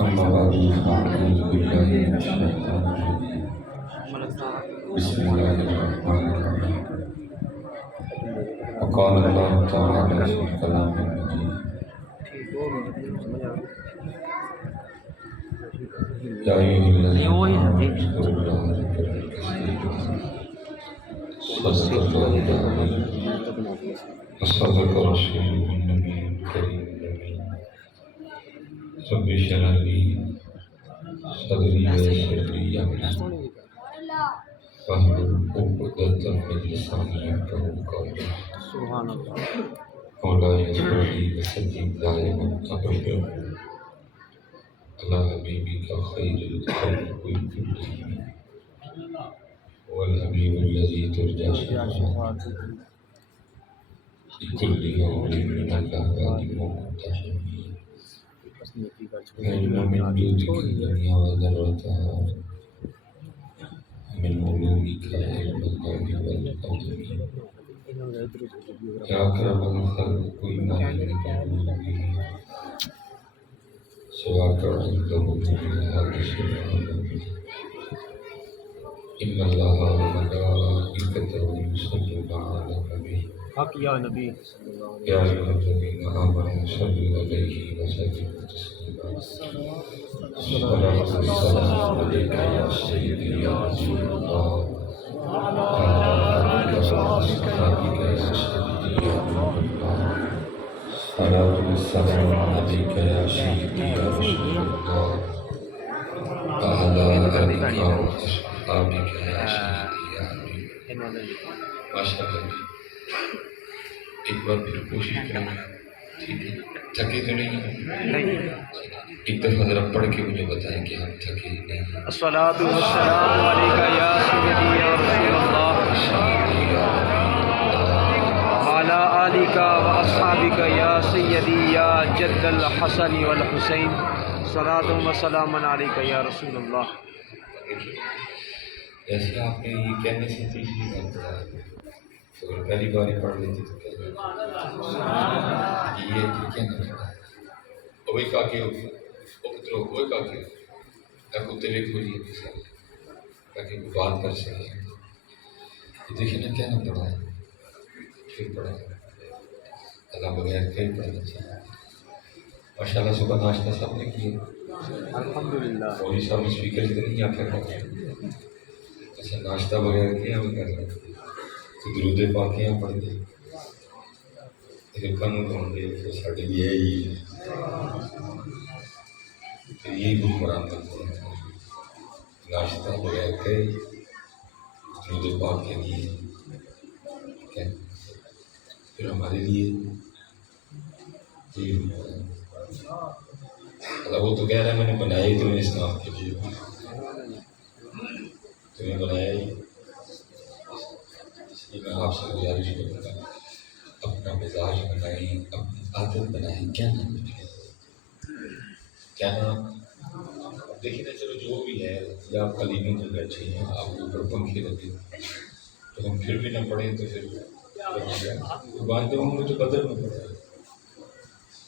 أما بعد فأعوذ بالله من الشيطان الرجيم بسم الله الرحمن الرحيم وقال الله تعالى في كلام المجيد يا أيها الذين آمنوا اذكروا الله ذكرا كثيرا صدق الله العظيم وصدق رسوله النبي الكريم الأمين رب اشرح لي صدري ويسر لي أمري واحلل عقدة من لساني يفقهوا قولي مولاي صل وسلم دائما أبدا على حبيبك خير الخلق كلهم والحبيب الذي ترجى شفاعته في كل يوم من الأعمال مقتحمين وإن من جودك الدنيا وذرتها من علومك علم اللوح والقلم يا أكرم الخلق إنا من سواك عنده من هذا سبحانه إن الله وملائكته يصلون على النبي يا أيها الذين آمنوا صلوا عليه وسلموا تسليما الصلاة والسلام عليك يا سيدي يا رسول الله وعلى آلك وأصحابك يا سيدي يا نور الله الصلاة والسلام عليك يا سيدي يا رسول الله وعلى آلك وأصحابك يا سيدي يا حبيب ماشاء اللہ ایک بار پھر کوشش کریں ٹھیک ہے تھکے تو نہیں ایک دفعہ ذرا پڑھ کے مجھے بتائیں کہ ہم تھکے نہیں الصلاۃ والسلام علیکہ یا سیدی یا رسول اللہ وعلی آلک واصحابک یا سیدی یا جد الحسن والحسین صلاۃ و سلام علیکہ یا رسول اللہ. جیسے آپ نے یہ کہنے سے تیسری بار بتایا اگر پہلی بار ہی پڑھ لیتے تو کیا یہ کہنا پڑا وہی کا کے پترو وہی کا کے کتے بھی کھولیے تاکہ وہ بات کر سکے یہ دیکھیں نا کہنا پڑا ہے پھر پڑھا اللہ بغیر کہیں پڑھنا چاہیے. ماشاء اللہ صبح ناشتہ سب نے کیا الحمدللہ. مولوی صاحب اسپیکر سے نہیں آ کر اچھا ناشتہ بغیر کیا ہمیں کر رہے تو درود پاکیاں پڑھ دیں لیکن کن اٹھاؤں گے تو ساڑھے بھی ہے ہی پھر یہی حکمران کرتے ہیں ناشتہ بغیر کے درود پاک کے لیے ٹھیک ہے پھر ہمارے لیے یہی حکمران اللہ وہ تو کہہ رہا ہے میں نے بنایا ہی تمہیں اس کام کے لیے تمہیں بنایا ہی اس لیے میں آپ سے گزارش کروں گا اپنا مزاج بنائیں اپنی عادت بنائیں کیا نام کیا نام دیکھیں نا چلو جو بھی ہے یا آپ قلیموں میں بیٹھے ہیں آپ کے اوپر پنکھے لگے تو ہم پھر بھی نہ پڑھیں تو پھر قربان جب انہوں نے تو بدر میں پڑھا ہے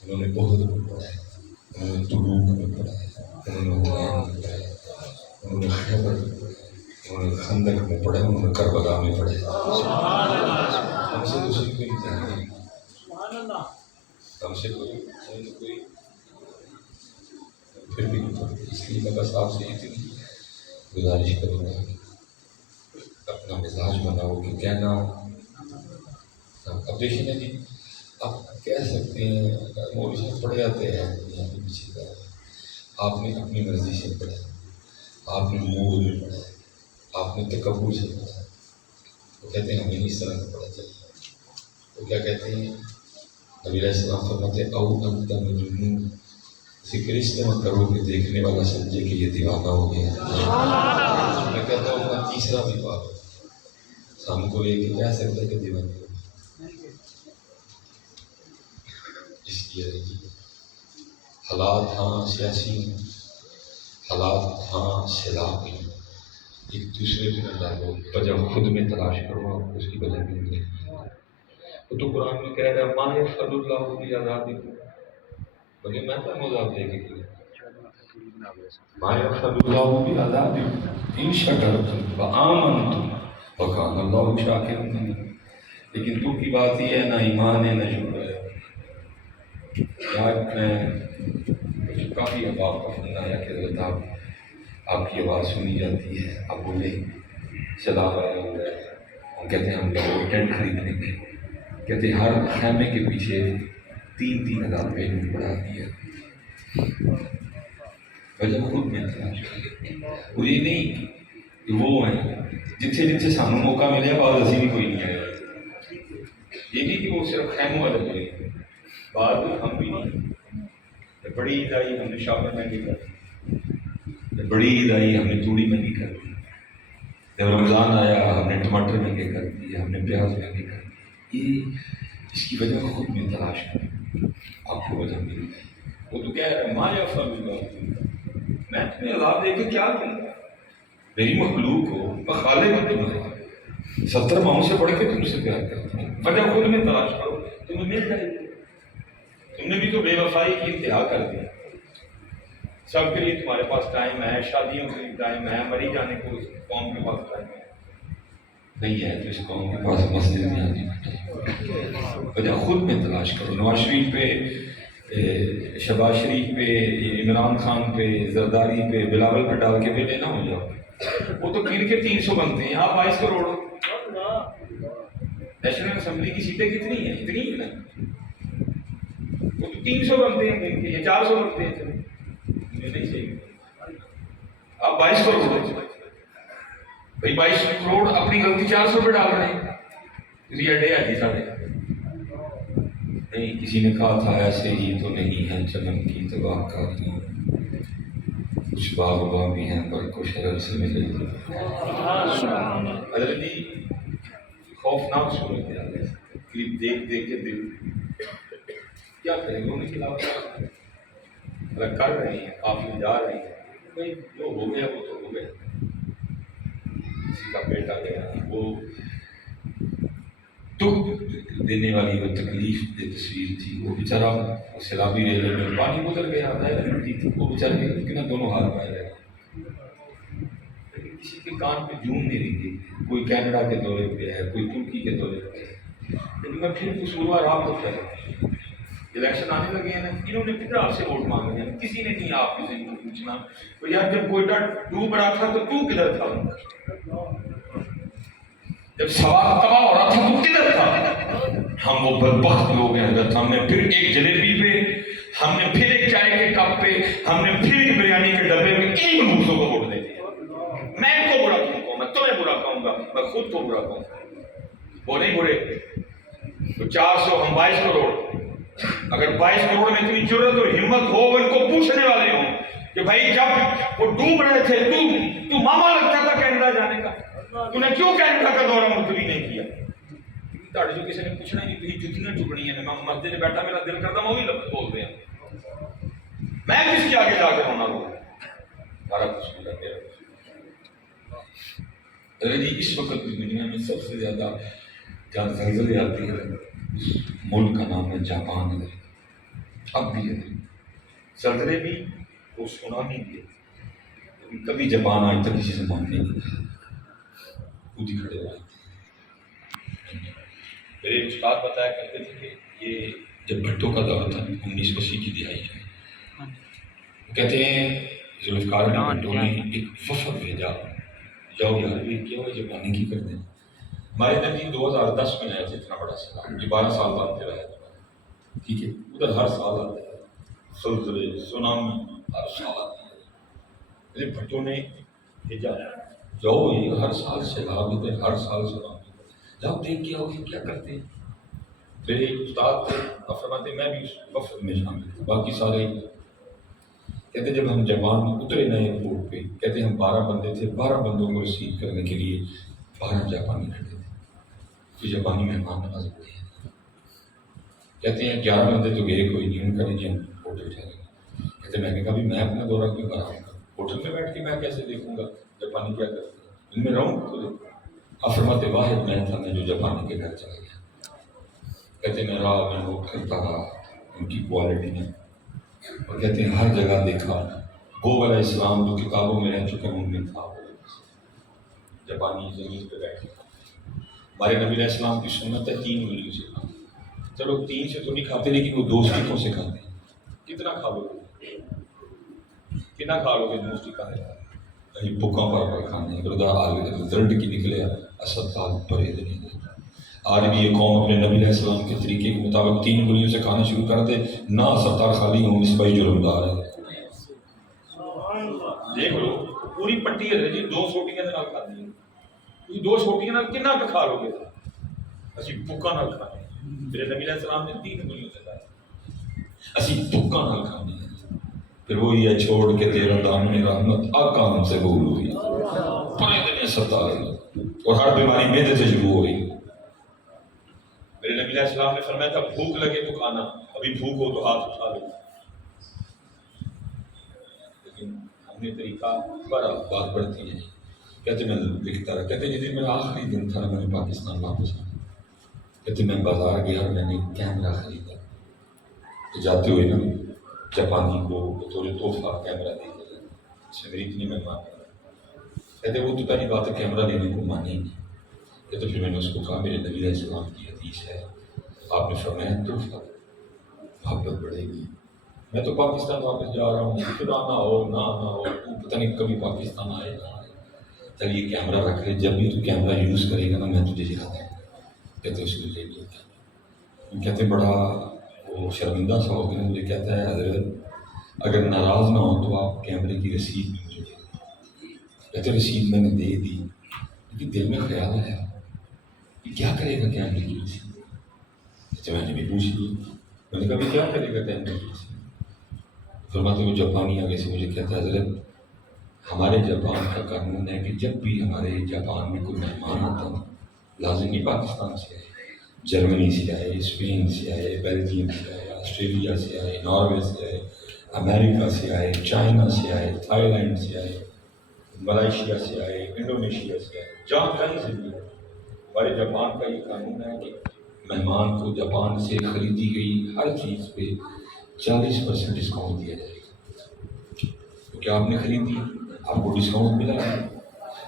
انہوں نے بہت میں پڑھا ہے انہوں نے تبوک میں پڑھا ہے انہوں نے حنین میں پڑھا ہے انہوں نے خیبر میں پڑھا ہے انہوں نے خندق میں پڑھا ہے انہوں نے کربلا میں پڑھا ہے ہم سے تو صرف کوئی نہیں ہم سے کوئی پھر بھی نہیں پڑھتے اس لیے میں بس آپ سے اتنی گزارش کروں گا اپنا مزاج بناؤ کہ کہنا اب دیکھیں نا جی آپ کہہ سکتے ہیں مولوی صاحب پڑھ جاتے ہیں یہاں پہ پیچھے کا آپ نے اپنی مرضی سے پڑھا آپ نے موڈ میں پڑھا آپ نے تکبر سے پڑھا وہ کہتے ہیں ہمیں اس طرح کا پڑھا چاہیے وہ کیا کہتے ہیں نبی علیہ السلام فرماتے ہیں او انت مجنون ذکر اس طرح کرو کہ دیکھنے والا سمجھے کہ یہ دیوانہ ہو گیا میں کہتا ہوں اپنا تیسرا بھی بات ہم کو یہ کہ کہہ سکتا ہے کہ دیوانہ ہو گیا اس لیے حالات ہاں سیاسی حالات ہاں سیلاب ایک دوسرے میں نہ ڈالو وجہ خود میں تلاش کرو آپ اس کی وجہ بھی نہیں وہ تو قرآن میں کہہ رہا ہے ما یفعل اللہ بعذابکم بلکہ میں تو مذاق دے کے کیا ما یفعل اللہ بعذابکم ان شکرتم وآمنتم وکان اللہ شاکرا علیما۔ لیکن دکھ کی بات یہ ہے نہ ایمان ہے نہ شکر ہے۔ آج میں کافی احباب کا فون آیا کہ حضرت آپ کی آواز سنی جاتی ہے، آپ بولے سلام علیکم، ہم کہتے ہیں ہم لوگ ٹینٹ خریدنے کے، کہتے ہیں ہر خیمے کے پیچھے 3,000 روپے میں بڑھا دیا۔ وجہ خود میں تلاش کر وہ یہ نہیں کہ وہ ہیں جتھے جتھے سانوں موقع ملے بعض اسی بھی کوئی نہیں آیا، یہ نہیں کہ وہ صرف خیموں والے بولے، بعد ہم بھی نہیں۔ بڑی عید آئی ہم نے شاپر مہنگی کر دی، بڑی عید آئی ہم نے توڑی مہنگی کر دی، جب رمضان آیا ہم نے ٹماٹر مہنگے کر دیے، ہم نے پیاز مہنگے کر دی۔ یہ اس کی وجہ خود میں تلاش کریں، آپ کو وجہ مل گئی۔ وہ تو کہہ رہا ہے ما یفعل اللہ، میں تمہیں عذاب دے کے کیا کروں، میری مخلوق ہو، میں خالق ہوں تمہارا، 70 ماؤں سے بڑھ کے تم سے پیار کرتا ہوں، وجہ خود میں تلاش کرو تمہیں مل جائے گی۔ تم نے بھی تو بے وفائی کی انتہا کر دی، سب کے لیے تمہارے پاس ٹائم ہے، شادیوں کے لیے ٹائم ہے، مری جانے کو اس قوم کے پاس ٹائم ہے نہیں ہے تو اس قوم کے پاس مسجد میں آنے کا ٹائم۔ وجہ خود میں تلاش کرو۔ نواز شریف پہ، شہباز شریف پہ، عمران خان پہ، زرداری پہ، بلاول پہ ڈال کے ویلے نہ ہو جاؤ، وہ تو گن کے 300 بنتے ہیں، آپ 22 کروڑ ہو۔ نیشنل اسمبلی کی سیٹیں کتنی ہیں؟ اتنی ہیں نا، وہ تو 300 بنتے ہیں گن کے، یا 400 بنتے ہیں، مجھے نہیں چاہیے، آپ 22 کروڑ ہو بھائی، 22 کروڑ اپنی غلطی 400 پہ ڈال رہے ہیں، یہ اڈے آجی ساڑھے نہیں۔ کسی نے کہا تھا ایسے ہی تو نہیں ہے چمن کی تباہ کاری، کچھ باغ بھی ہیں پر کو شرر سے ملے۔ حضرت جی خوفناک صورت ہے، کلپ دیکھ دیکھ کے دل کیا کریں گے، انہیں خلاف کر رہے ہیں، کافی جا رہے ہیں، بھائی جو ہو گیا وہ تو ہو گیا، کسی کا بیٹا گیا، وہ دکھ دینے والی وہ تکلیف دہ تصویر تھی، وہ بیچارہ سیلابی ریلوے میں پانی گزر گیا، مٹی تھی، وہ بیچارے کتنا دونوں ہاتھ پائے رہے، لیکن کسی کے کان پہ جون نہیں رہی تھی، کوئی کینیڈا کے دورے پہ ہے، کوئی ترکی کے دورے پہ ہے، لیکن میں پھر قصوروار آپ کو کہہ رہا ہوں، الیکشن آنے لگے ہیں نا، انہوں نے کتنا آپ سے ووٹ مانگے ہیں، کسی نے نہیں آپ کسی کو پوچھنا، تو یار جب کوئٹہ ڈوب رہا تھا تو تو کدھر تھا، جب سوال تباہ ہو رہا تھا تو کدھر تھا؟ ہم وہ بدبخت لوگ ہیں حضرت، ہم نے پھر ایک جلیبی پہ، ہم نے پھر ایک چائے کے کپ پہ، ہم نے پھر ایک بریانی کے ڈبے پہ ان منوسوں کو ووٹ دے دیا۔ میں ان کو برا کیوں کہوں، میں تمہیں برا کہوں گا، میں خود کو برا کہوں گا، وہ نہیں برے تو 400 ہم 22 کروڑ، اگر 22 کروڑ میں اتنی جرت اور ہمت ہو ان کو پوچھنے والے ہوں کہ بھائی جب وہ ڈوب رہے تھے تو ماما لگتا تھا کینیڈا جانے کا، تو نے کیوں کینیڈا کا دورہ ملتوی نہیں کیا؟ تاڑی جو کسی نے پوچھنا نہیں، تو یہ جتیاں چکڑی ہیں، میں مسجد میں بیٹھا میرا دل کرتا میں وہی لفظ بولتے ہیں، میں کس کے آگے جا کے ہونا ہوں، سارا کچھ ملا میرا۔ ارے جی اس وقت کی دنیا میں سب سے زیادہ جہاں زلزلے آتی ہے اس ملک کا نام ہے جاپان ہے، اب بھی ہے زلزلے بھی، وہ سونامی بھی ہے، کبھی جاپان آج تک کسی سے مانگنے نہیں خود ہی کھڑے ہوئے۔ میرے استاد بتایا کرتے تھے کہ یہ جب بھٹو کا دور تھا 1980 کی دہائی ہے، کہتے ہیں ذوالفقار بھٹو نے ایک وفد بھیجا، جاؤ یار یہ کیا ہوا جاپانی کی کرتے ہیں، ہمارے ادھر جی 2010 میں آیا تھا اتنا بڑا سیلاب، یہ 12 سال بعد پھر آیا تھا، ٹھیک ہے، ادھر ہر سال آتا ہے زلزلے سونامی، ہر سال آتا ہے، بھٹو نے بھیجا جاؤ یہ ہر سال سیلاب ادھر، ہر سال سونامی، جب دیکھ کے آؤ کیا کرتے ہیں۔ میرے استاد تھے فرماتے میں بھی اس وفد میں شامل تھا، باقی سارے کہتے جب ہم جاپان میں اترے نئے ایئرپورٹ پہ، کہتے ہم 12 بندے تھے، 12 بندوں کو ریسیو کرنے کے لیے 12 جاپانی کھڑے تھے، تو جاپانی مہمان نواز ہوتے ہیں، کہتے ہیں 11 بندے تو گئے کوئی نہیں، ان کا نہیں جی ہم ہوٹل ٹھہرے، کہتے میں نے کہا بھی میں اپنا دورہ کیوں کراؤں گا، ہوٹل میں بیٹھ کے میں کیسے دیکھوں گا جاپانی کیا کرتے ہیں، ان میں رہوں تو دیکھوں۔ فرماتے واحد میں تھا میں جو جاپانی کے گھر چلا گیا، کہتے میں راہ میں نوٹ کرتا رہا ان کی کوالٹی میں اور کہتے ہیں ہر جگہ دیکھا وہ والا اسلام جو کتابوں میں رہ چکے ان میں تھا۔ جاپانی زمین پہ بیٹھے، ہمارے نبی علیہ السلام کی سنت ہے 3 انگلیوں سے کھانا۔ چلو 3 سے تو نہیں کھاتے، لیکن وہ 2 سٹیکوں سے کھاتے ہیں۔ کتنا کھا لو گے؟ کتنا کھا لو گے 2 سٹیک کھانے؟ کہیں بکاں پر کھانے رزلٹ کی نکلے اسپتال پرہیز نہیں دیتا۔ آج بھی یہ قوم اپنے نبی علیہ السلام کے طریقے کے مطابق 3 انگلیوں سے کھانا شروع کر دے، نہ اسپتال خالی ہوں، اس بھائی جرمدار ہے۔ دیکھ لو پوری پٹی ہے جی، 2 سوٹیاں نال کھاتی ہیں، 2 سوٹیاں نال کتنا کھا لو گے؟ اسی بکاں نال کھانے، میرے نبی علیہ السلام نے 3 انگلیوں سے کھایا، اسی بکاں نال کھانے۔ پھر وہی ہے چھوڑ کے تیرا دامن رحمت آقا ہم سے بول ہوئی، پائے دنے ستارے اور ہر بیماری میدے سے شروع ہوئی۔ میرے نبی علیہ السلام نے فرمایا تھا بھوک لگے تو کھانا، ابھی بھوک ہو تو ہاتھ اٹھا لو۔ لیکن ہم نے طریقہ بڑا بات بڑھتی ہے، کہتے میں لکھتا رہا، کہتے جس دن میرا آخری دن تھا میں نے پاکستان واپس آیا، کہتے میں بازار گیا اور میں نے کیمرہ خریدا، تو جاتے ہوئے نا جاپانی کو بطور تحفہ کیمرہ دے دیا، اس میں میری اتنی مہمان ہے۔ کہتے وہ تو پہلی بات ہے کیمرہ لینے کو مانے ہی نہیں۔ کہتے پھر میں نے اس کو کہا میرے نبی علیہ السلام کی حدیث ہے، آپ نے فرمایا تحفہ محبت بڑھے گی، میں تو پاکستان واپس جا رہا ہوں، پھر آنا ہو نہ آنا ہو، پتہ نہیں کبھی پاکستان آئے نہ آئے، چل یہ کیمرہ رکھ لے، جب بھی تو کیمرہ یوز کرے گا نا میں تجھے دکھا دوں گا۔ کہتے اس کو لے لیا، کہتے بڑا وہ شرمندہ سا ہو گیا، مجھے کہتا ہے حضرت اگر ناراض نہ ہو تو آپ کیمرے کی رسید بھی مجھے دے دیں۔ کہتے رسید میں نے دے دی، لیکن دل میں خیال آیا کہ کیا کرے گا کیمرے کی رسید؟ کہتے میں نے بھی پوچھ لیا، میں نے کہا بھی کیا کرے گا کیمرے کی رسید؟ فرماتے وہ جاپانی آگے سے مجھے کہتا ہے حضرت ہمارے جاپان کا قانون ہے کہ جب بھی ہمارے جاپان میں کوئی مہمان آتا ہے لازمی پاکستان سے آئے، جرمنی سے آئے، اسپین سے آئے، بیلجیم سے آئے، آسٹریلیا سے آئے، ناروے سے آئے، امریکہ سے آئے، چائنا سے آئے، تھائی لینڈ سے آئے، ملائیشیا سے آئے، انڈونیشیا سے آئے، جہاں کہیں سے بھی آئے، ہمارے جاپان کا یہ قانون ہے کہ مہمان کو جاپان سے خریدی گئی ہر چیز پہ 40% ڈسکاؤنٹ دیا جائے گا، کیونکہ آپ نے خریدی آپ کو ڈسکاؤنٹ ملا ہے۔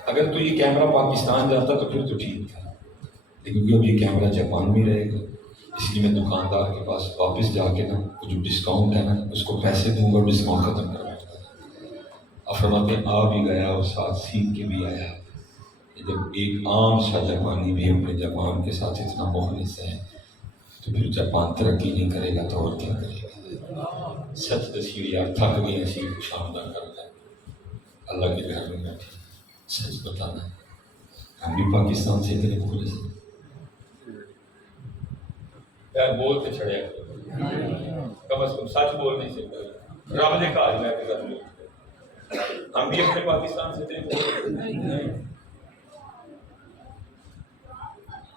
اگر تو یہ کیمرہ پاکستان جاتا تو پھر تو ٹھیک تھا، لیکن اب یہ کیمرہ جاپان میں رہے گا، اس لیے میں دکاندار کے پاس واپس جا کے نا جو ڈسکاؤنٹ ہے نا اس کو پیسے دوں گا اور ڈسکاؤنٹ ختم کرواؤں گا۔ اب فرماتے ہیں آ بھی گیا اور ساتھ سیکھ کے بھی آیا۔ جب ایک عام سا جاپانی بھی اپنے جاپان کے ساتھ اتنا مخلص ہے تو پھر جاپان ترقی نہیں کرے گا تو اور کیا کرے گا؟ سچ دسی یار تھک گئے اسی خوش آمدہ کرتا ہے اللہ کے گھر میں بیٹھے، سچ بتانا ہے ہم بھی پاکستان سے اتنے مخلص ہیں؟ یار بول کے چھڑے کم از کم سچ بولنے سے رب نے کہا میں کے ساتھ ہم بھی اپنے پاکستان سے اتنے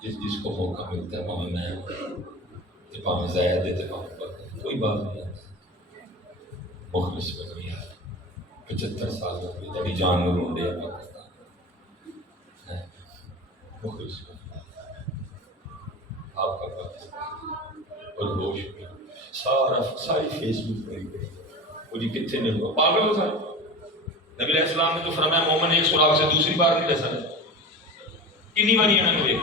جس کو موقع ملتا ہے پاؤں میں پاؤں زائد دیتے پاؤں پر کوئی بات نہیں مخلص بن گیا 75 سال ہو گئی تبھی جان میں ڈھونڈے پاکستان مخلص بن گیا آپ کا پاکستان اور ہوش میں ساری فیس بک بڑی گئی وہ جی کتنے نہیں ہوا پاگل ہو سارے نبی علیہ السلام نے تو فرمایا مومن ایک سراغ سے دوسری بار نہیں لے سکتا کنی باری ہے میں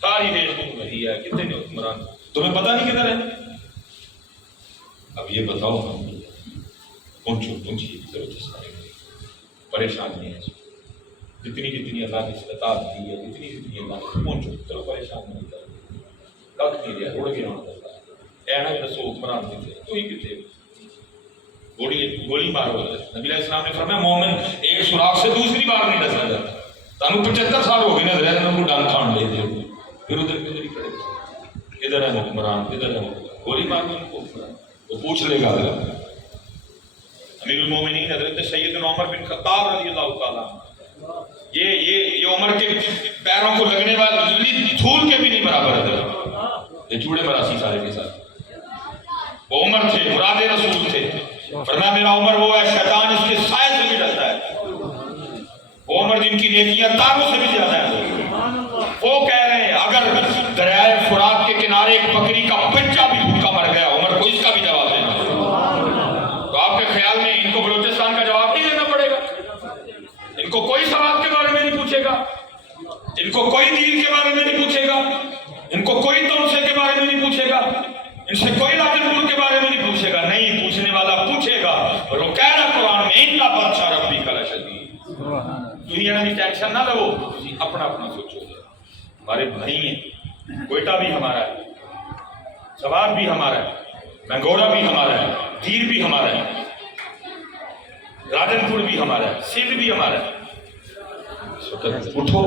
ساری فیس بک بھری ہے کتنے نے حکمران تمہیں پتہ نہیں کدھر ہے اب یہ بتاؤ ہم پہنچی ضرورت سارے پریشان نہیں ہے جتنی اللہ نے استطاعت دی ہے جتنی اللہ نے پہنچو چلو پریشان نہیں کرو کب نہیں رہا اڑ گیا اینا بھی رسول حکمران بھی تھے تو ہی کتنے گولی مارو نبی علیہ السلام نے فرمایا مومن ایک سراغ سے دوسری بار نہیں ڈسا جاتا تانوں 75 سال ہو گئے نظر ہے کو ڈال کھان لے دے پھر ادھر کدھر کھڑے ادھر ہے حکمران ادھر ہے گولی مار دو ان کو وہ پوچھ لے گا امیر المومنین حضرت سیدنا عمر بن خطاب رضی اللہ تعالیٰ یہ عمر کے پیروں کو لگنے والی دھول کے بھی نہیں برابر ہے یہ چوڑے مراسی سارے کے ساتھ وہ عمر تھے مراد رسول تھے فرمایا میرا عمر وہ ہے شیطان اس کے سائے سے بھی ڈرتا ہے وہ عمر جن کی نیکیاں تاروں سے بھی زیادہ ہے وہ کہہ رہے ہیں اگر دریائے فرات کے کنارے ایک بکری کا بچہ بھی بھوکا مر گیا عمر کو اس کا بھی ٹینشن نہ لو، تسی اپنا اپنا سوچو. ہمارے بھائی ہیں، کوئٹہ بھی ہمارا ہے، سوات بھی ہمارا ہے، منگورا بھی ہمارا ہے، دیر بھی ہمارا ہے، راجن پور بھی ہمارا ہے، سندھ بھی ہمارا ہے. اس وقت اٹھو،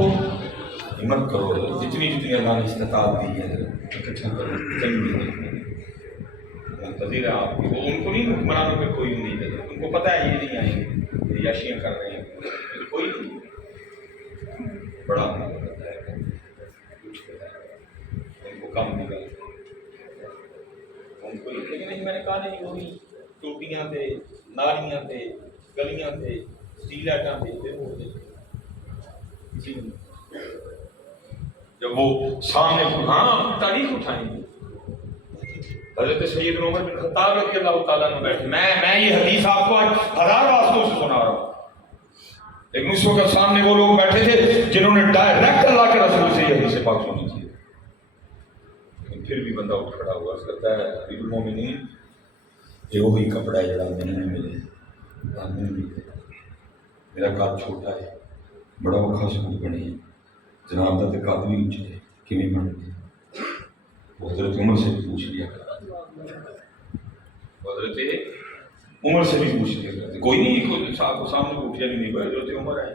ہمت کرو، جتنی جتنی اللہ نے استطاعت دی ہے اکٹھا کرو. چلیے منتظر ہے آپ کی. وہ ان کو نہیں حکمرانوں پہ کوئی امید ہے، ان کو پتہ ہے یہ نہیں آئیں گے، یہ یاشیاں کر رہے ہیں، کوئی نہیں. بڑا ان کو کم نکل ان کو. لیکن میں نے کہا نہیں، وہی ٹوٹیاں تھے، نالیاں تھے، گلیاں تھے، سٹریٹ تھے. جب وہ سامنے ہاں تاریخ اٹھائیں گے. حضرت سیدنا عمر بن خطاب رضی اللہ تعالیٰ نے بیٹھے. میں یہ حدیث آپ کو آج 1000 واسطوں سے سنا رہا ہوں، لیکن اس وقت سامنے وہ لوگ بیٹھے تھے جنہوں نے ڈائریکٹ اللہ کے رسول سے یہ حدیث پاک سنی تھی. لیکن پھر بھی بندہ اٹھ کھڑا ہوا، کہتا ہے امیر المومنین یہ وہی کپڑا ہے جڑا میں نے ملے. میرا قد چھوٹا ہے، بڑا اوکھا سوٹ بنے ہے، جناب کا قد بھی اونچا ہے، کیویں بن گئے؟ وہ حضرت عمر سے بھی پوچھ لیا کرتے، حضرت عمر سے بھی پوچھ لیا کرتے. کوئی نہیں، خود سامنے پوچھا بھی نہیں، کوئی حضرت عمر ہے.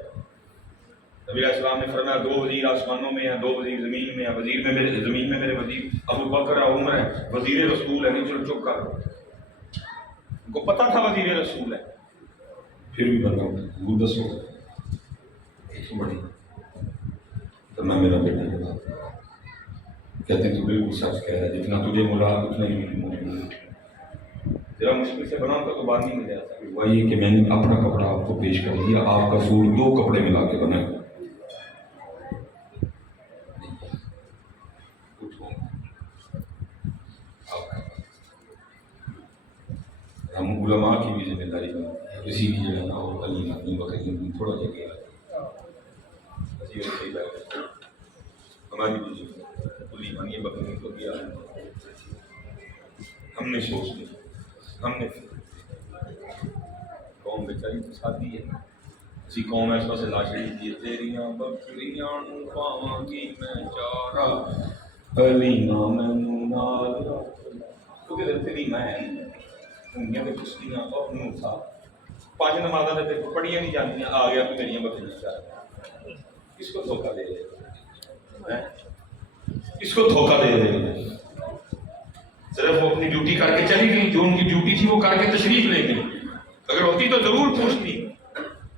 نبی علیہ السلام نے فرمایا 2 وزیر آسمانوں میں ہیں، 2 وزیر زمین میں ہیں. وزیر میں میرے زمین میں میرے وزیر ابو بکر ہے، عمر ہے. وزیر رسول ہے نہیں. چلو چپ کر. ان کو پتہ تھا وزیر رسول ہے، پھر بھی بندہ وہ دسو بڑی تو میں میرا بیٹا کے بات کہتے ہیں تو بالکل سچ کہہ رہا ہے، جتنا تجھے ملا اتنا ہی مجھے. ذرا مشکل سے بنا ہوتا تو بات نہیں مل جاتا. وہی ہے کہ میں نے اپنا کپڑا آپ کو پیش کر دیا، آپ کا سوٹ 2 کپڑے ملا کے بنا. ہم علماء کی بھی ذمہ داری بنتی ہے، کسی بھی جو ہے نا وہ علی اپنی بکری تھوڑا جگہ ہماری بھی کلی بنی بکری کو دیا. ہم نے سوچ لی، ہم نے قوم بیچاری تو شادی ہے، اسی قوم اس پاس لاشی دی تیریاں بکریاں نوں پاواں گی میں چارا علی نام نال کیونکہ تیری میں انگلیاں پہ کشتیاں اور نوں تھا 5 نمازاں تے پڑھیاں نہیں جاندیاں، آ گیا تو میریاں بکریاں چار. کس کو دھوکہ دے رہے؟ کس کو دھوکہ دے رہے؟ صرف وہ اپنی ڈیوٹی کر کے چلی گئی، جو ان کی ڈیوٹی تھی وہ کر کے تشریف لے گئی. اگر ہوتی تو ضرور پوچھتی.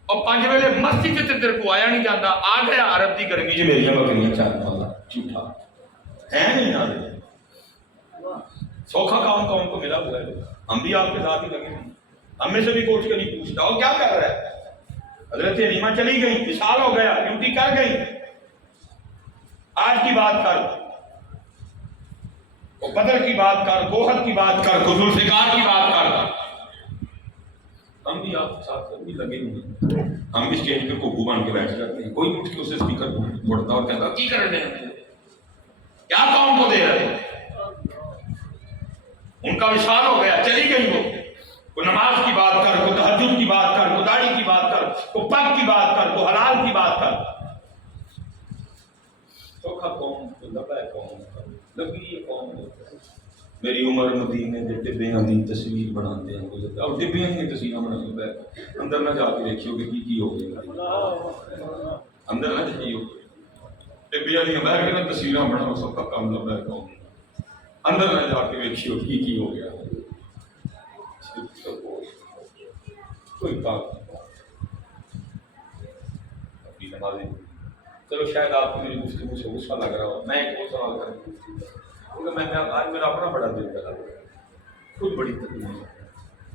اور 5 ویلے مسجد سے تیرے کو آیا نہیں جاتا، آ گیا عرب کی گرمی جو میریاں بکریاں چار والا جھوٹا ہے نہیں یاد ہے. سوکھا کام کون کو ملا ہوا ہے. ہم بھی آپ کے ساتھ ہی لگے ہیں، ہم میں سے بھی کوچ کے نہیں پوچھتا اور کیا کر رہا ہے. حضرت حلیمہ چلی گئی، وصال ہو گیا، ڈیوٹی کر گئی. آج کی بات کر، بدر کی بات کر، گوہر کی بات کر، ذوالفقار کی بات کر. ہم بھی آپ کے ساتھ بھی لگے ہوئے ہیں. ہم بھی اسٹیج پہ کوکو بن کے بیٹھ جاتے ہیں، کوئی اٹھ کے اسے اسپیکر پڑھتا اور کہتا کی کر رہے ہیں، کیا قوم کو دے رہے ہیں. ان کا وصال ہو گیا، چلی گئی. وہ نماز کی بات کر، کو تہجد کی بات کر، کو داڑھی کی بات کر، کو پگ کی بات کر، کو حلال کی بات کر. سوکھا قوم تو لگا ہے، قوم لگی ہے قوم. میری عمر مدینے دے ڈبیاں دی تصویر بناتے ہیں، اور ڈبیاں کی تصویراں بنا ہے، اندر نہ جا کے دیکھیو کہ کی ہو گیا. اندر نہ جائیو، ڈبیاں دی بیٹھ کے تصویراں بناؤ، سب کا کام لگا ہے قوم. اندر نہ جا کے دیکھیو کی ہو گیا. کوئی بات اپنی نمازیں. چلو شاید آپ کو میری گفتگو سے غصہ لگ رہا ہو، میں ایک اور سوال کروں کیونکہ میں آج میرا اپنا بڑا دل کر رہا ہوں، خود بڑی تکلیف ہے.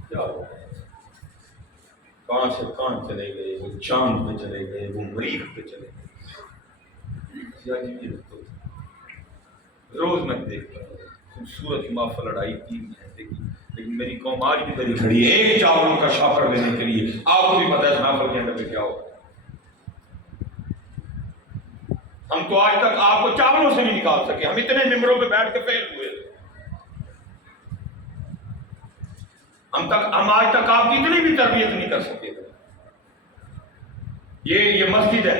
کیا ہو کہاں سے کہاں چلے گئے، وہ چاند پہ چلے گئے، وہ مریخ پہ چلے گئے. روز میں دیکھتا ہوں خوبصورت محفل لڑائی کی لیکن میری قوم آج بھی بڑی کھڑی ہے ایک چاولوں کا شافر لینے کے لیے. آپ کو بھی پتہ ہے اس محفل کے اندر پہ کیا ہو. ہم تو آج تک آپ کو چاولوں سے نہیں نکال سکے، ہم اتنے ممبروں پہ بیٹھ کے فیل ہوئے. ہم آج تک آپ کی اتنی بھی تربیت نہیں کر سکے. یہ مسجد ہے،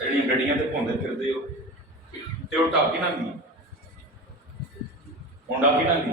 ਜਿਹੜੀ ਗੱਡੀਆਂ ਤੇ ਘੁੰਮਦੇ ਫਿਰਦੇ ਹੋ ਤੇ ਉਹ ਟਾਕੀ ਨਾ ਦੀ ਹੋਂਡਾ ਕੀ ਨਾ ਦੀ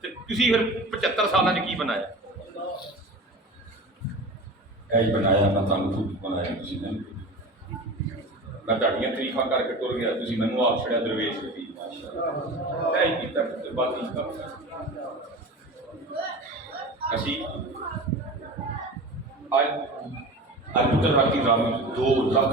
ਤੇ ਤੁਸੀਂ ਫਿਰ 75 ਸਾਲਾਂ 'ਚ ਕੀ ਬਣਾਇਆ? ਇਹ ਬਣਾਇਆ ਮੈਂ ਤੁਹਾਨੂੰ ਖੁਦ ਬਣਾਇਆ, ਤੁਸੀਂ ਨਹੀਂ। ਮੈਂ ਤੁਹਾਡੀਆਂ ਤਾਰੀਫਾਂ ਕਰਕੇ ਟੁਰ ਗਿਆ, ਤੁਸੀਂ ਮੈਨੂੰ ਆਪ ਛੜਿਆ ਦਰਵੇਸ਼ ਦੀ ਮਾਸ਼ਾਅੱਲਾ ਇਹ ਕੀਤਾ ਤੇ ਬਾਤ ਨਹੀਂ ਕਰਦਾ। ਅਸੀਂ ਅੱਜ ਪੁੱਤਰ ਰਾਤੀ ਰਾਤ ਨੂੰ 2 ਲੱਖ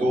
2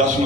10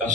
10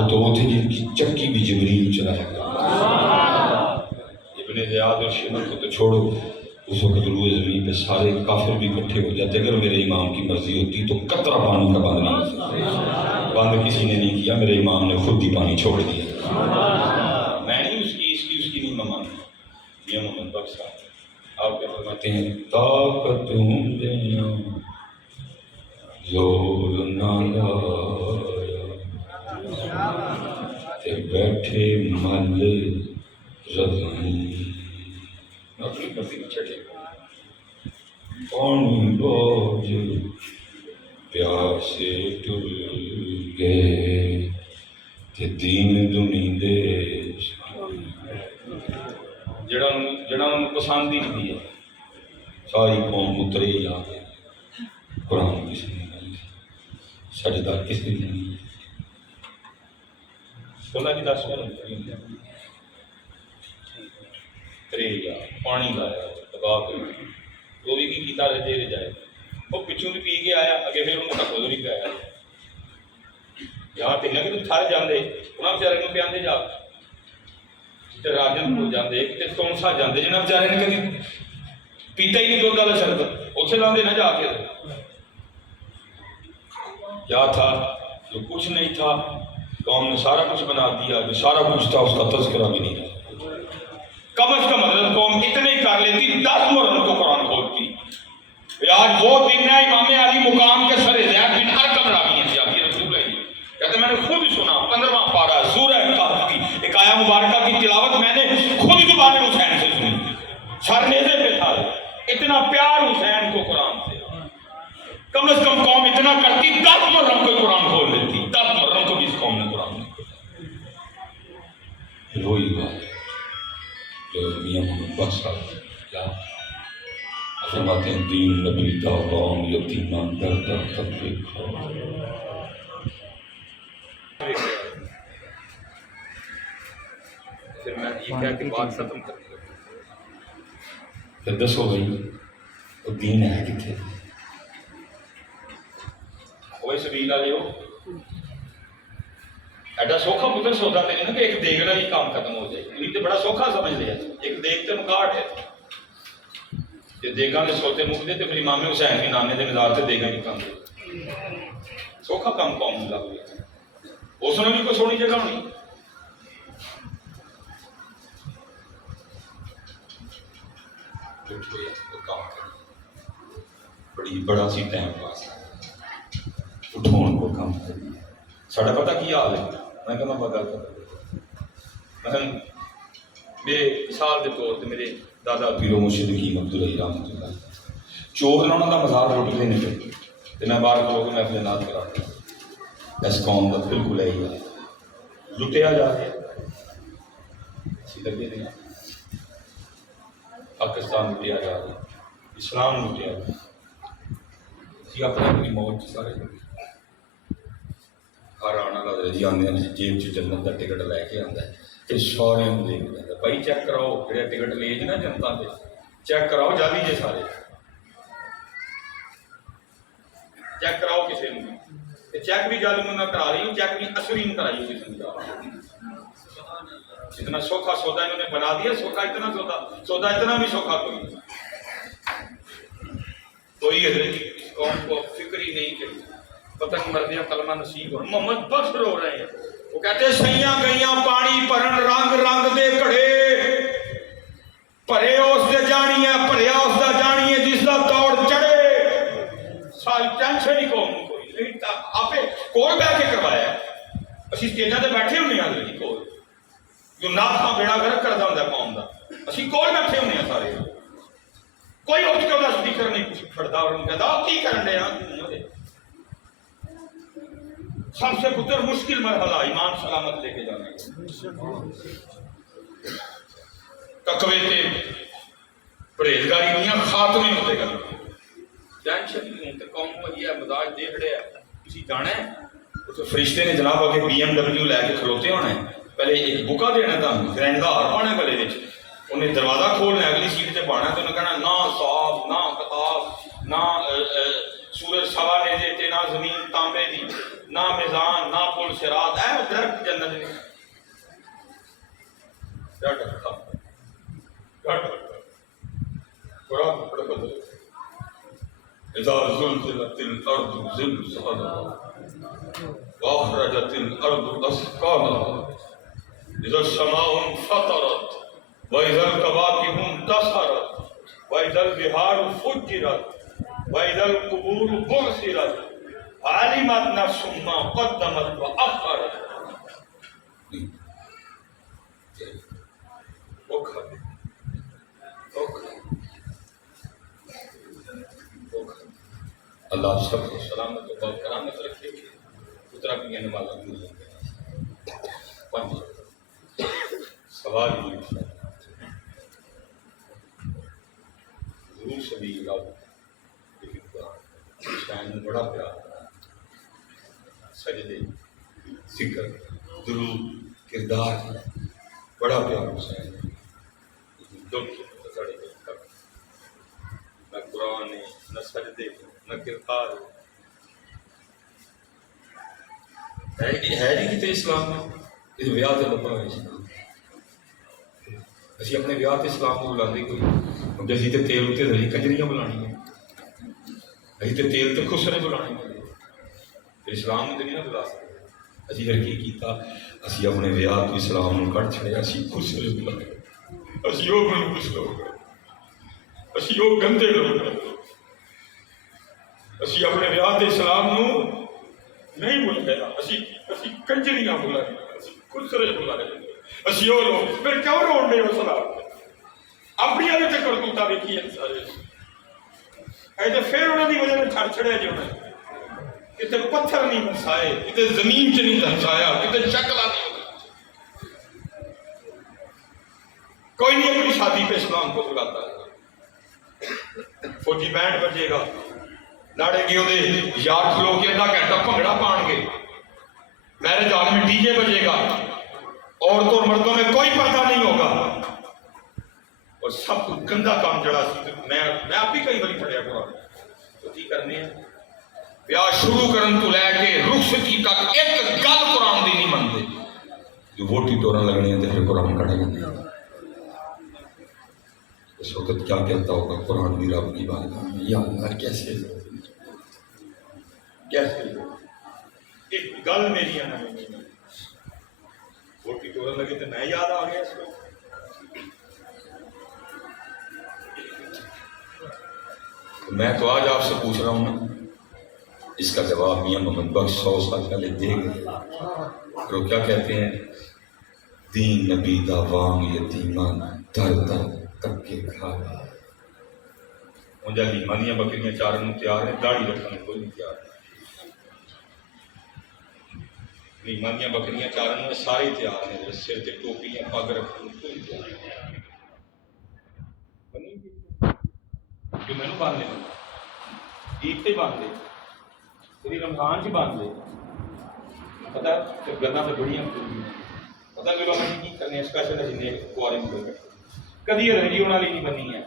وہ تو وہ تھے جن کی چکی بھی جبریل چلایا کرتا ابن زیاد اور شیبہ کو تو چھوڑو، اس وقت روئے زمین پہ سارے کافر بھی اکٹھے ہو جاتے، اگر میرے امام کی مرضی ہوتی تو قطرہ پانی کا بند نہیں ہو سکتا، بند کسی نے نہیں کیا، میرے امام نے خود ہی پانی چھوڑ دیا، میں نہیں اس کی نہیں مانتا۔ یہ محمد بخش صاحب آپ کیا فرماتے ہیں، طاقت ہوں دینا زور نہ لایا تے بیٹھے مل رضائیں اپنی پتی چھٹے پانی بوجھ پیاسے ٹر گئے تے دین دنی دے جڑا انہوں پسند ہی نہیں ہے، ساری قوم اترے ہی آ گئے، قرآن کسی نے نہیں، سجدہ کسی نے نہیں، اللہ کی دس یا پانی لایا دبا کر وہ بھی کی کیتا رہے دے جائے، وہ پچھوں بھی پی کے آیا، اگے پھر انہوں کا خود نہیں پایا، یہاں تین کہ تم سارے جانے انہوں بیچارے کو پیاندے جا کتنے راجن کو جانے کتنے سونسا جانے جنہیں بیچارے نے کبھی پیتا ہی نہیں دو گالا شرط اتنے لاندے نہ جا کے کیا تھا جو کچھ نہیں تھا، قوم نے سارا کچھ بنا دیا، جو سارا کچھ تھا اس کا تذکرہ بھی نہیں تھا، کم از کم حضرت قوم اتنے ہی کر لیتی 10 مرن کو قرآن کھولتی۔ آج وہ دن ہے امام علی مقام کے سر زید بن ارقم راوی ہیں جب یہ رسول ہے کہتے ہیں میں نے خود سنا 15واں پارہ سورہ کہف کی ایک آیہ مبارکہ کی تلاوت میں نے خود زبان حسین سے سنی، سر نیزے پہ تھا، اتنا پیار حسین کو قرآن سے، کم از کم قوم اتنا کرتی 10 مرن کو قرآن کھول لیتی، 10 مرن کو بھی اس قوم نے قرآن نہیں کھولا۔ وہی بات جو میاں محمد بخش صاحب کیا فرماتے ہیں، دین نبی داغان یتیمان در در تک دیکھا، پھر میں یہ کہہ کے بات ختم کر دیا، پھر دسو بھائی وہ دین ہے کتنے؟ کوئی سبیل والے ہو ایڈا سوکھا پتر سودا تے نہیں کہ ایک دیگ نال ہی کام ختم ہو جائے، یہ تو بڑا سوکھا سمجھ لیا، ایک دیگ تے مکاٹ ہے، جی دیگاں دے سوتے مکدے تے پھر امام حسین کے نانے دے مزار تے دیگاں ہی کام سوکھا کام قوم لگ گیا، اس نے بھی کوئی سونی جگہ ہونی، بڑا سی ٹائم پاس اٹھون کو کام کری، ساڑھا پتہ کی حال ہے، میں کہنا بگل کر مثلا میرے مثال کے طور پہ میرے دادا پیرو مرشد حکیم عبداللہ رحمۃ اللہ چور نے انہوں کا مزار لٹ لینے پہ تو میں باہر کرو کہ میں اپنے نات کرا اس قوم کا بالکل ہے ہی لٹیا جا رہا لگے نہیں، پاکستان لٹیا جا رہا، اسلام لٹیا جا رہا، اپنی اپنی موت سارے ہر آنا کا جی آدھے جیب چ جنت کا ٹکٹ لے کے آتا ہے تو سارے دیکھ لینا بھائی چیک کراؤ جہاں ٹکٹ لے جی نا جنتا کے چیک کراؤ جالی جی سارے چیک کراؤ کسی نے چیک بھی جالی نہ کرا رہی ہوں چیک بھی اصلی نہیں کرائی کسی نے، اتنا سوکھا سودا انہوں نے بنا دیا، سوکھا اتنا سودا اتنا بھی سوکھا کوئی اس قوم کو فکر ہی نہیں کہ پتنگ مردیاں کلمہ نصیب ہو۔ محمد بخش رو رہے ہیں، وہ کہتے ہیں سیاں گئیاں پانی پرن رنگ رنگ دے کڑے پرے اس دے جانی ہے پریا اس دا جانی ہے جس دا توڑ چڑھے، ساری ٹینشن ہی قوم کوئی آپ کول بہ کے کروایا، اسی اسٹیجاں تے بیٹھے ہونے ہیں جی کول جو نات کا بیڑا گرک کردا ہوندا قوم دا، اسی کول بیٹھے ہونے ہیں سارے، کوئی اٹھ کے انہوں سپیکر نہیں کچھ کھڑتا اور ان کہتا کی کرن دے سب سے پتر مشکل مرحلہ ایمان سلامت لے کے جانے تقوی تے پرہیزگاری نہیں خاتمے ہوتے گا ٹینشن نہیں تے قوم کو یہ مزاج دیکھ رہے ہیں کسی جانا ہے تو فرشتے نے جناب آگے BMW لے کے کھلوتے ہونے پہلے ایک بکا دینا تھا فرینڈ کا ہار پانے گلے وچ انہیں دروازہ کھولنا اگلی سیٹ سے پڑھنا تو انہیں کہنا نہ صاحب نہ کتاب نہ سورج سوا نیزے تے نہ زمین تانبے دی نہ میزان نہ پل صراط اے درخت جنت جنت نہیں کیا ڈر تھا قرآن پڑھ بدل اذا زلزلت الارض زلزالها واخرجت الارض اثقالها اذا السماء انفطرت واذا الكواكب انتثرت واذا البحار فجرت واذا القبور بعثرت علمت نفس ما قدمت واخرت. اللہ سب کو سلامت و کرامت رکھے گی. اترا پینے والا سوال یہ ضرور سبھی شاید بڑا پیار سجدے ذکر درود کردار بڑا پیار حسین نہ قرآن نہ سجدے نہ کردار ہے جی کتنے اسلام میں یہ ویاہ سے لبا ہے اسلام. اسی اپنے ویاہ اسلام کو بلاتے کوئی جی تو تیل اتنے دلی کجریاں بلانی اسی تو تیل تو خسرے بلانی اسلام تو نہیں نہ بلا سکتے. اسی پھر کی کیتا اسی اپنے ویاہ تو اسلام کو کٹ چھڑے اسی خسرے بلائے اسی وہ منحوس لوگ اسی وہ گندے لوگ اسی اپنے ویاہ اسلام کو نہیں بلایا اسی کنجریاں بلا رہے اسی خسرے بلا رہے اسی وہ لوگ پھر کیوں روڈ ہو سلام اپنی تو کرتوتا دیکھی ہے سارے ایسے پھر انہوں کی وجہ سے چھڑ چھڑے جو ہے کتنے پتھر نہیں بسائے کتنے زمین چ نہیں دھسایا کتنے شکلا نہیں کوئی نہیں اپنی شادی پہ اسلام کو بلاتا ہے. فوجی بینڈ بجے گا لاڑے گے وہ یار کھلو کے ادھا گھنٹہ بھنگڑا پان گے میرج ہال میں ڈی جے بجے گا عورتوں اور مردوں میں کوئی پردہ نہیں ہوگا اور سب کچھ گندا کام جڑا سی. میں آپ بھی کئی باری پڑھیا قرآن تو کی کرنے ہیں بیاہ شروع کرن تو لے کے رخصتی تک ایک گل قرآن دی نہیں منتے جو ووٹی توڑن لگنی ہے تو پھر قرآن کٹے گا. اس وقت کیا کہتا ہوگا قرآن بھی رب کی بات یا اللہ کیسے ایک گل میری آنا ووٹی توڑن لگے تو میں یاد آ گیا اس کو. میں تو آج آپ سے پوچھ رہا ہوں نا اس کا جواب میاں محمد بخش 100 سال پہلے دے گئے. اور وہ کیا کہتے ہیں دین نبی دا وانگ یتیمان در در تک کے کھایا. مجھے لیمانیاں بکریاں چارن تیار ہیں داڑھی رکھنے کوئی نہیں تیار. لیمانیاں بکریاں چارن میں سارے تیار ہیں سر تے ٹوپیاں پگ رکھنے کوئی تیار نہیں. جو میں نے باندھ لے عید سے باندھ لے پوری رمضان سے باندھ لے پتا گنا تو بڑی پتا میرا کی کرنے اسپیشل ہے جنہیں کوارے میں کدی رنجی ہونے والی نہیں بنی ہے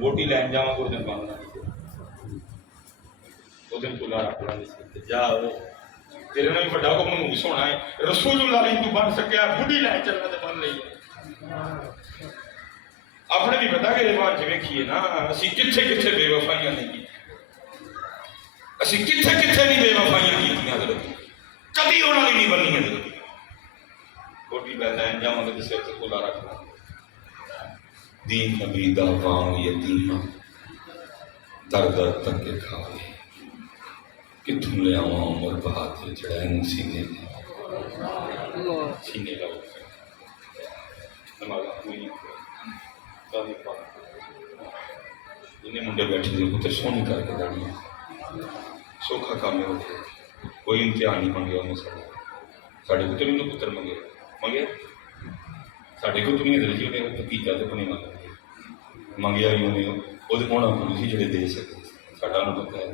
ووٹی لین جا اس دن باندھنا اس دن کھلا رکھنا جا تیرے نے بھی بڑا کو منوس ہونا ہے رسول اللہ نہیں تو بن سکیا بڑھی لین چلنا تو بن رہی ہے. اپنے بھی پتا کہ رواج ویکھیے نا اسی کتھے کتھے بے وفائیاں نہیں کی اسی کتھے کتھے نہیں بے وفائیاں کی کبھی انہوں نے نہیں بنی ہے. کوٹی بہن جاؤں گے جسے کھلا رکھنا دین نبی دا وانگ یتیما در در تک کے کھائے کتھوں لے آواں عمر بہاتے چڑھائیں سینے سینے لگو نمازہ کوئی نہیں جنہیں منڈے بیٹھے تھے پتر سونی کر کے داڑی سوکھا کام ہوتے کوئی امتحان نہیں منگیا انہیں ساڑھے پتر انہیں پتر منگے ساڑھے کو تمہیں دل جی انہیں حقیقہ تو نہیں منگیا ہی انہیں وہ ہونا پولیسی جڑے دے سکتے ساڑھا انہیں پتہ ہے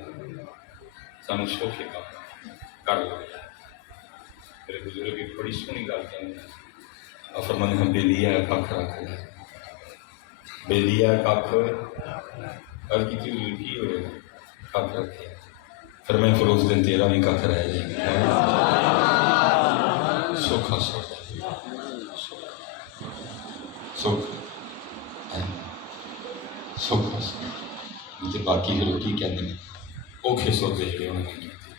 سانو سوکھے کام کر لیا میرے بزرگ ایک بڑی سونی گل کہنے فرمان ہم بے لیا ہے کھا رکھ لیا بے لیا کپ ہر کی حضور کی ہوئے کپ رکھے پھر میں فروز دن تیرا بھی کھ رہ جائے سوکھا سودا سوکھا سوکھا سودا باقی پھر کی کہتے ہیں اوکھے سودے جڑے انہوں نے کیتے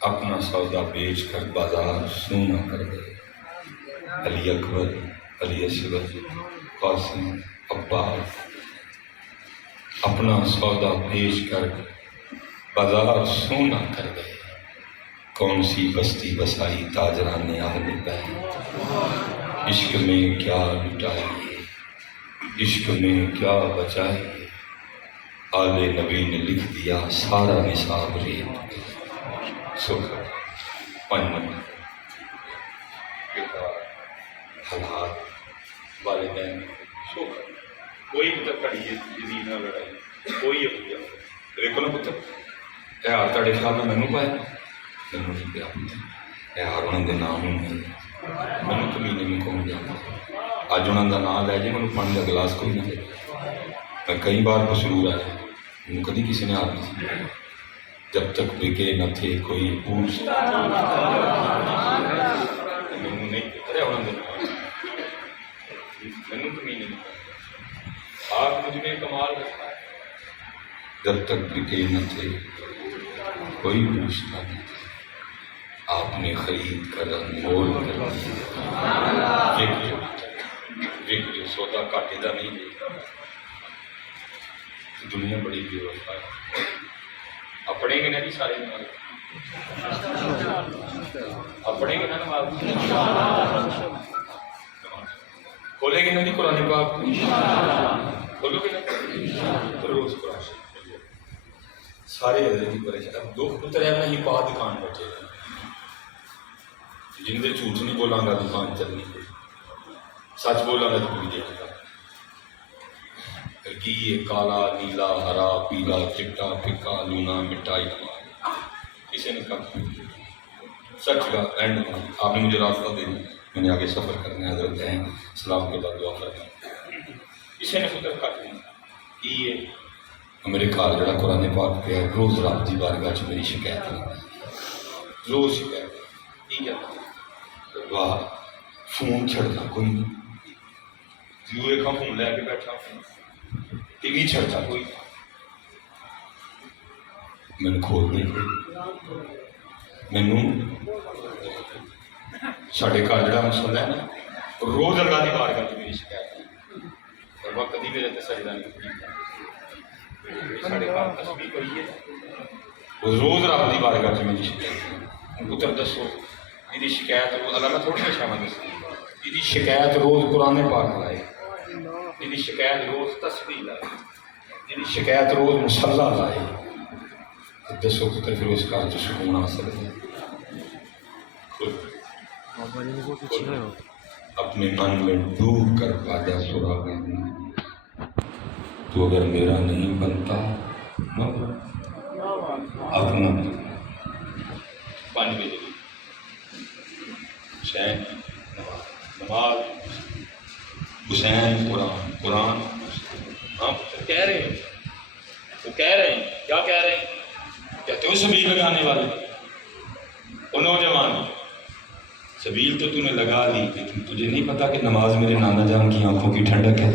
اپنا سودا بیچ کر بازار سونا کر گئے علی اکبر علی اصغر قاسم عباس اپنا سودا بیچ کر بازار سونا کر گئے کون سی بستی بسائی تاجران نے اہل بیت عشق میں کیا لٹائیے عشق میں کیا بچائیے آل نبی نے لکھ دیا سارا نصاب ریت سکھ پنج حالات والدین سکھ کوئی پتر کھڑیے جدید نہ لڑائی کوئی ہے دیکھو نا پتر اے ہار تھوڑے خیال میں مینوں پایا مینوں نہیں پیا اے ہار انہوں نے نام ہوں مینوں کمینے میں کون جانا اج انہوں کا نام لے جائے مینوں پانی کا گلاس کوئی نہ دے میں کئی بار مسرور آیا مینوں کدی کسی نے ہار نہیں سمجھا جب تک بکے نہ تھے کوئی پوچھ مینوں نہیں پتہ انہوں نے مینوں کمینے میں آپ مجھ میں کمال رکھا ہے جب تک بکے نہ تھے کوئی پوچھتا نہیں آپ نے خرید کر انمول کر جو سودا کاٹے کا نہیں دے دنیا بڑی بے وفا ہے اپنے کے نا جی سارے اپنے کے نا کھولے گے نا جی قرآن پاک کھولو گے نا روز قرآن سارے حضرت کی پریشان دو پتر ہے نہیں پا دکان بیٹھے جن کے جھوٹ نہیں بولاں گا دکان چلنی سچ بولاں گا تو کوئی دے گا گھی کالا نیلا ہرا پیلا چٹا پھکا لونا مٹائی کسی نے کہا سچ کا اینڈ آپ نے مجھے راستہ دے دیا میں نے آگے سفر کرنا ہے حضرت ہیں سلام کے بعد دعا کرنا کسی نے فکر کر دیا میرے گھر جڑا قرآن پاک پہ روز رب کی بارگاہ چ میری شکایت ہے روز شکایت کی کہتا واہ فون چھڑتا کوئی نہیں جیوے کا فون لے کے بیٹھا ٹی وی چھڑتا کوئی مینوں کھول نہیں کوئی مینوں ساڈے گھر جڑا مسئلہ ہے نا روز اللہ کی بارگاہ چ میری شکایت ہے اور وہ کدی میرے تے سجدہ نہیں ساڑھے گھر تسبیح پڑھی ہے روز رب کی بارگاہ چ میری شکایت پتر دسو یہ شکایت اللہ میں تھوڑی شاہ دس یہ شکایت روز قرآن پاک لائے یہ شکایت روز تسبیح لائے یہ شکایت روز مصلی لائے دسو پتر پھر اس گھر چ سکون حاصل ہے اپنے من میں ڈوب کر وعدہ سراغ تو اگر میرا نہیں بنتا اپنا 5 بجے حسین نماز حسین قرآن قرآن ہاں کہہ رہے ہیں وہ کہہ رہے ہیں کیا کہہ رہے ہیں کہتے ہو سبیل لگانے والے وہ نوجوان سبیل تو نے لگا دی لیکن تجھے نہیں پتا کہ نماز میرے نانا جان کی آنکھوں کی ٹھنڈک ہے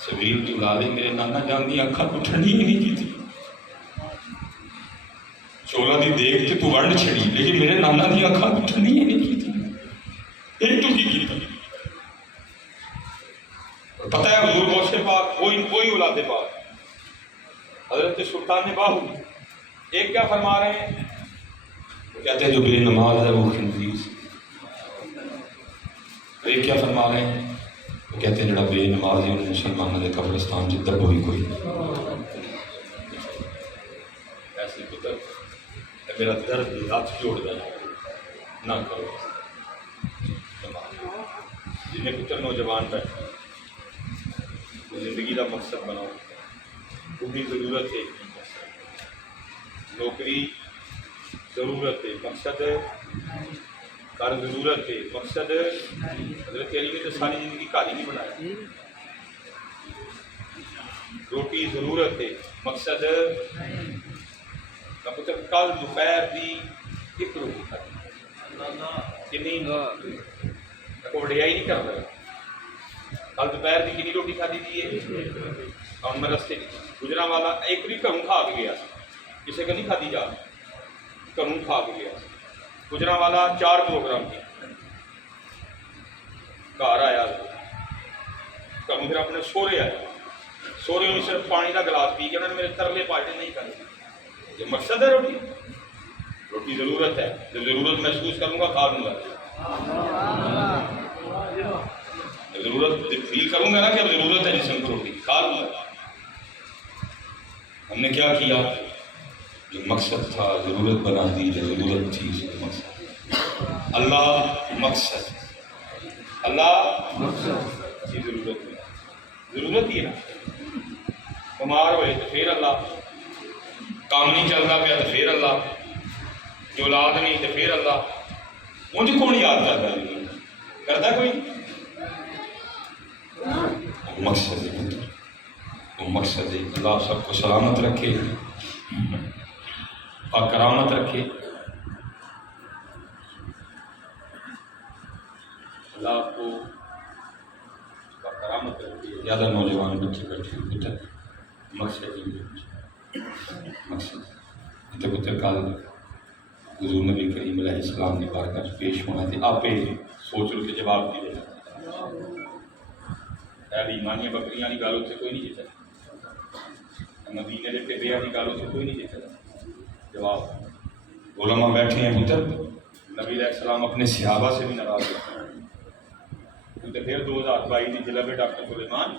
سبیل تو لا دی میرے نانا جان دی آنکھاں کو ٹھنڈی ہی نہیں کی تھی چولا دی دیکھ کے تو ورن چھڑی لیکن میرے نانا دی آنکھاں کو ٹھنڈی ہی نہیں کی تھی ایک تو کی تھی پتہ ہے حضور غوث پاک وہی اولاد پاک حضرت سلطان باہو ایک کیا فرما رہے ہیں کہتے ہیں جو بے نماز ہے وہ خنزیر ایک کیا فرما رہے ہیں وہ کہتے ہیں جڑا بے نماز ہے انہیں مسلمانوں کے قبرستان جدھر ہوئی کوئی ایسے پتر میرا درد ہاتھ جوڑ دیں نہ کرو جنہیں پتر نوجوان بیٹھے زندگی کا مقصد بناؤ وہ بھی ضرورت ہے نوکری ضرورت ہے مقصد کار ضرورت ہے مقصد حضرت علی نے تو ساری زندگی کاری نہیں بنایا روٹی ضرورت ہے مقصد پتر کل دوپہر کی ایک روٹی کھائی کنی وڈیائی نہیں کرتا کل دوپہر کی کنی روٹی کھادی تھی اور میں رستے گجرا والا ایک بھی گھروں کھا کے گیا کسی کو نہیں کھادی جا گھروں کھا کے گیا گجرا والا 4 پروگرام کی گھر آیا گھروں پھر اپنے سوہرے آیا سوہرے میں صرف پانی کا گلاس پی کے انہوں نے میرے ترلے پاٹے نہیں کرے یہ مقصد ہے روٹی روٹی ضرورت ہے جب ضرورت محسوس کروں گا کھا لوں گا ضرورت فیل کروں گا نا کہ اب ضرورت ہے جسم کو روٹی کھا لوں گا ہم نے کیا کیا جو مقصد تھا ضرورت بنا دی جو ضرورت تھی اس کا مقصد اللہ مقصد اللہ کی ضرورت ہے ضرورت ہی ہے بیمار ہوئے تو پھر اللہ کام نہیں چلتا پیا تو پھر اللہ جو اولاد نہیں تو پھر اللہ مجھے کون یاد کرتا کوئی مقصد ہے وہ مقصد ہے اللہ سب کو سلامت رکھے اور کرامت رکھے اللہ آپ کو کرامت رکھے زیادہ نوجوان بچے بیٹھے پتر مقصد مقصد پتر کال حضور نبی کریم علیہ السلام نے بارگاہ پیش ہونا تھے آپ سوچ لو کہ جواب دی دینا ایمانی بکریاں والی گل اتنے کوئی نہیں جیتا مدینے کے بے والی گل اتنے کوئی نہیں جیتا جواب علماء بیٹھے ہیں پتر نبی علیہ السلام اپنے صحابہ سے بھی ناراض ہوتے ہیں کیونکہ پھر 2022 کی جلب ڈاکٹر سلیمان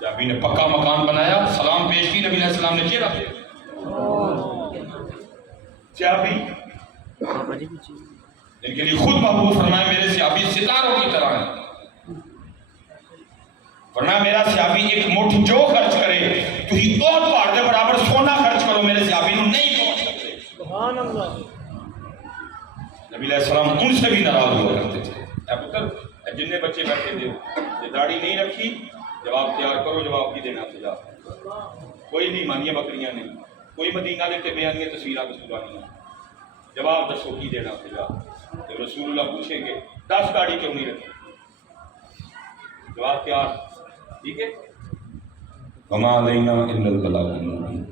صحابی نے پکا مکان بنایا سلام پیش کی نبی علیہ السلام نے چہرہ پہ صحابی ان کے لیے خود محبوب فرمایا میرے صحابی ستاروں کی طرح ہیں ورنہ میرا صحابی ایک مٹھ جو خرچ کرے تو ہی اور پہاڑ کے برابر سونا خرچ کرو میرے صحابی نو نہیں پہنچ سکتے سبحان اللہ نبی علیہ السلام ان سے بھی ناراض ہوا کرتے تھے اے پتر جن بچے بیٹھے تھے یہ داڑھی نہیں رکھی جواب تیار کرو جواب کی دینا تجا کوئی نہیں مانیاں بکریاں نہیں کوئی مدینہ دیتے بیانیاں تصویرہ کسورانیاں جواب دسو کی دینا تجا جب رسول اللہ پوچھیں گے 10 داڑھی کیوں نہیں رکھی جواب تیار ٹھیک ہے وما علینا الا البلاغ المبین